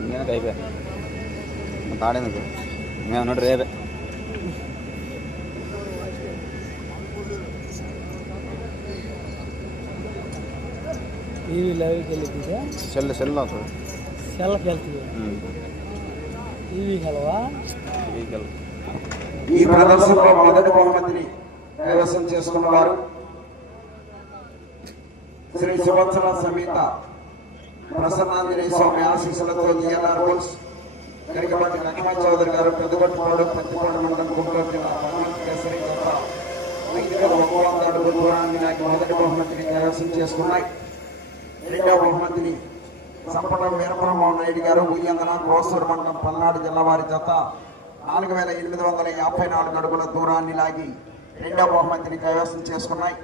ഇങ്ങനെ കൈപ്പേ താഴെ നിൽക്കും ഇങ്ങനെ അവനോട് രേപേ వెళ్ళిద్దా సెల్ సెల్ అవుతుంది సెల్ఫ్ వెళ్తుంది టీవీ కలవా? వెహికల్ ఈ ప్రదర్శనలో మొదటి బహుమతిని కైవసం చేసుకున్న వారు శ్రీ సువత్సర సమేత ప్రసన్నాంజనేయ స్వామి ఆశీస్సులతో G L R bulls Karikapati Lakshmana Chowdary గారు పెద్దగొట్టుకోడు పత్తిపాడు మండలం గుంటూరు జిల్లా హనుమంత్ కేసరి ఐదు వేల ఒక వంద అడుగు దూరాన్ని నాకు మొదటి బహుమతిని కైవసం చేసుకున్నాయి. రెండవ బహుమతిని సంపటం వీరబ్రహ్మరావు నాయుడు గారు ఉయ్యందన క్రోసూరు మండలం పల్నాడు జిల్లా వారి జత నాలుగు వేల ఎనిమిది వందల యాభై నాలుగు అడుగుల దూరాన్ని లాగి రెండవ బహుమతిని కైవసం చేసుకున్నాయి.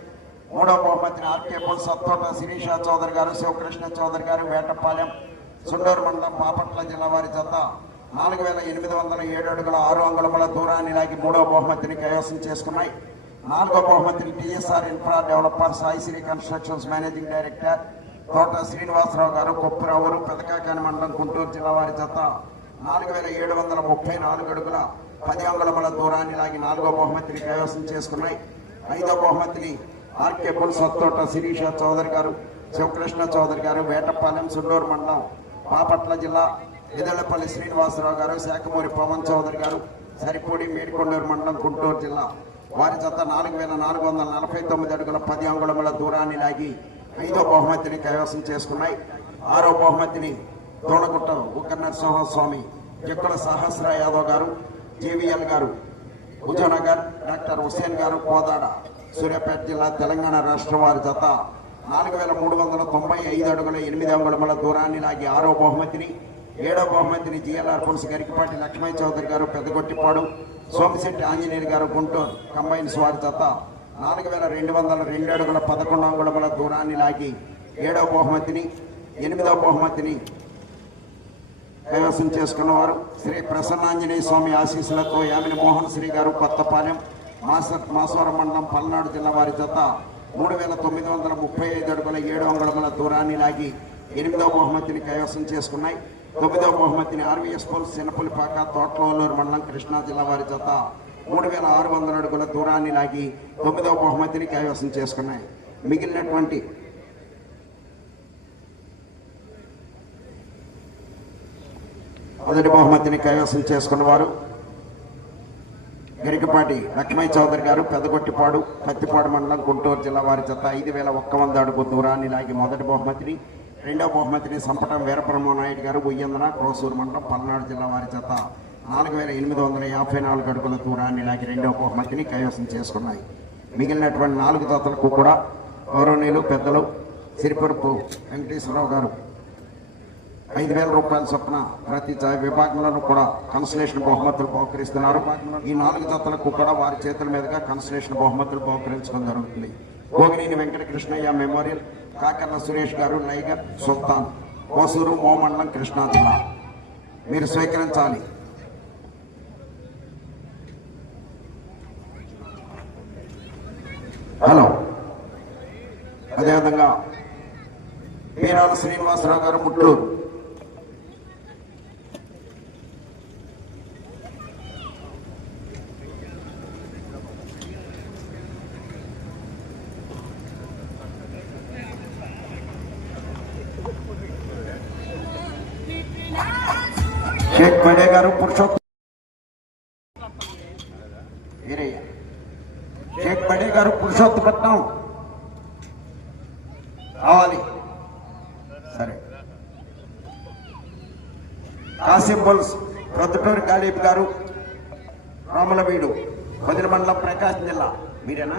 మూడవ బహుమతిని ఆర్కేపల్ సత్తోట శిరీష చౌదరి గారు శివకృష్ణ చౌదరి గారు వేటపాలెం సుండూరు మండలం బాపట్ల జిల్లా వారి జత నాలుగు వేల ఎనిమిది వందల ఏడు అడుగుల ఆరు అంగుళముల దూరాన్ని లాగి మూడవ బహుమతిని కైవసం చేసుకున్నాయి. నాలుగో బహుమతిని T S R infra developer Saisri constructions managing director Thota Srinivasarao గారు కొప్పురావురు పెదకాకాని మండలం గుంటూరు జిల్లా వారి జత నాలుగు వేల ఏడు వందల ముప్పై నాలుగు అడుగుల పది అంగుళముల దూరాన్ని లాగి నాలుగో బహుమతిని కైవసం చేసుకున్నాయి. ఐదో బహుమతిని ఆర్కే పుల్ సత్తోట శిరీష చౌదరి గారు శివకృష్ణ చౌదరి గారు వేటపాలెం సుండూరు మండలం బాపట్ల జిల్లా ఎదళ్ళపల్లి శ్రీనివాసరావు గారు శాఖమూరి పవన్ చౌదరి గారు సరిపూడి మేడికొండూరు మండలం గుంటూరు జిల్లా వారి జత నాలుగు వేల నాలుగు వందల నలభై తొమ్మిది అడుగుల పది అంగుళముల దూరాన్ని లాగి ఐదో బహుమతిని కైవసం చేసుకున్నాయి. ఆరో బహుమతిని దోణగుట్ట ఉక్క నరసింహస్వామి జక్కుల సహస్ర యాదవ్ గారు జేవిఎల్ గారు భుజనగర్ డాక్టర్ హుసేన్ గారు కోదాడ సూర్యాపేట జిల్లా తెలంగాణ రాష్ట్రం వారి జత. నాలుగు వేల మూడు వందల తొంభై ఐదు అడుగుల ఎనిమిది అంగుళముల దూరాన్ని లాగి ఆరో బహుమతిని ఏడో బహుమతిని జిఎల్ఆర్ పులుసు గరికపాటి లక్ష్మయ్య చౌదరి గారు పెద్దగొట్టిపాడు సోమిశెట్టి ఆంజనేయులు గారు గుంటూరు కంబైన్స్ వారి జత. నాలుగు వేల రెండు వందల రెండు అడుగుల పదకొండు అంగుళముల దూరాన్ని లాగి ఏడో బహుమతిని ఎనిమిదో బహుమతిని కైవసం చేసుకున్నవారు శ్రీ ప్రసన్నాంజనేయ స్వామి ఆశీస్సులతో యామిని మోహన్ శ్రీ గారు కొత్తపాలెం మాస మాసవరం మండలం పల్నాడు జిల్లా వారి జత మూడు వేల తొమ్మిది వందల ముప్పై ఐదు అడుగుల ఏడు అంగుళముల దూరాన్ని లాగి ఎనిమిదవ బహుమతిని కైవసం చేసుకున్నాయి. తొమ్మిదవ బహుమతిని ఆర్వీఎస్ పోల్ సినపులిపాక తోటలూరు మండలం కృష్ణా జిల్లా వారి జత మూడు వేల ఆరు వందల అడుగుల దూరాన్ని లాగి తొమ్మిదవ బహుమతిని కైవసం చేసుకున్నాయి. మిగిలినటువంటి మొదటి బహుమతిని కైవసం చేసుకున్నవారు గరికపాటి లక్ష్మయ్య చౌదరి గారు పెదగొట్టిపాడు పత్తిపాడు మండలం గుంటూరు జిల్లా వారి చెత్త ఐదు వేల ఒక్క వంద అడుగు దూరాన్ని లాగి మొదటి బహుమతిని రెండవ బహుమతిని సంపటం వీరబ్రహ్మనాయుడు గారు ఉయ్యందన క్రోసూరు మండలం పల్నాడు జిల్లా వారి చెత్త నాలుగు వేల ఎనిమిది వందల యాభై నాలుగు అడుగుల దూరాన్ని లాగి రెండవ బహుమతిని కైవసం చేసుకున్నాయి. మిగిలినటువంటి నాలుగు జతలకు కూడా గౌరవనీయులు పెద్దలు సిరిపరుపు వెంకటేశ్వరరావు గారు ఐదు వేల రూపాయల చొప్పున ప్రతి విభాగంలోనూ కూడా కన్సలేషన్ బహుమతులు బహుకరిస్తున్నారు. ఈ నాలుగు జతలకు కూడా వారి చేతుల మీదుగా కన్సలేషన్ బహుమతులు బహుకరించడం జరుగుతుంది. గోగినేని వెంకట కృష్ణయ్య మెమోరియల్ కాకర్ల సురేష్ గారు నైగర్ సుల్తాన్ కోసూరు మోమండలం కృష్ణా జిల్లా. మీరు స్వీకరించాలి. అదేవిధంగా వీరాల శ్రీనివాసరావు గారు ముట్టూరు షేక్ పడే గారు పురుషోత్తం. షేక్ పడే గారు పురుషోత్తపట్నం రావాలి సరే. కాసింబుల్స్ ప్రొద్దుటూరు గారు రాములవీడు వదిలి మండలం ప్రకాశం జిల్లా. మీరేనా?